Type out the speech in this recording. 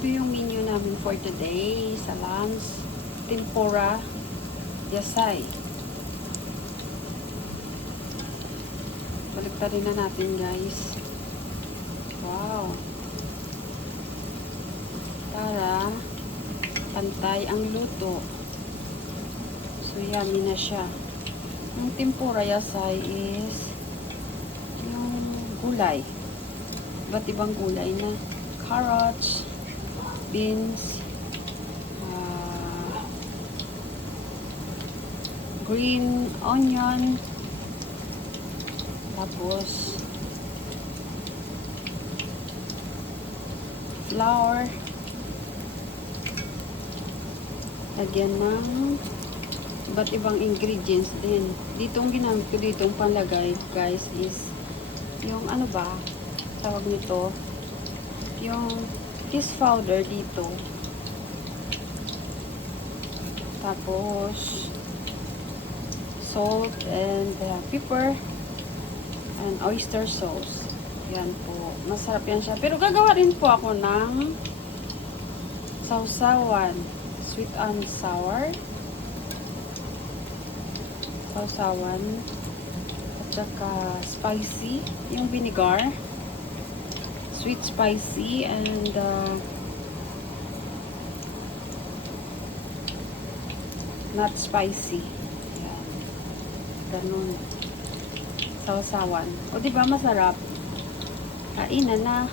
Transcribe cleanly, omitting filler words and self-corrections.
Ito yung menu namin for today sa lunch. Tempura, yasay. Baliktarin na natin, guys. Wow. Para pantay ang luto. So, yummy na siya. Yung tempura yasay is yung gulay. Iba't ibang gulay na carrots, beans, green onion, tapos flour, lagyan ng iba't ibang ingredients din. Ditong ginamit ko ditong panlagay, guys, is yung ano ba tawag nito, yung cheese powder dito, tapos salt and pepper and oyster sauce. Yan po, masarap yan siya. Pero gagawa rin po ako ng sausawan, sweet and sour sausawan, at saka spicy, yung vinegar, sweet, spicy, and not spicy. Yan. Ganun. Sausawan. O diba masarap? Kainan na.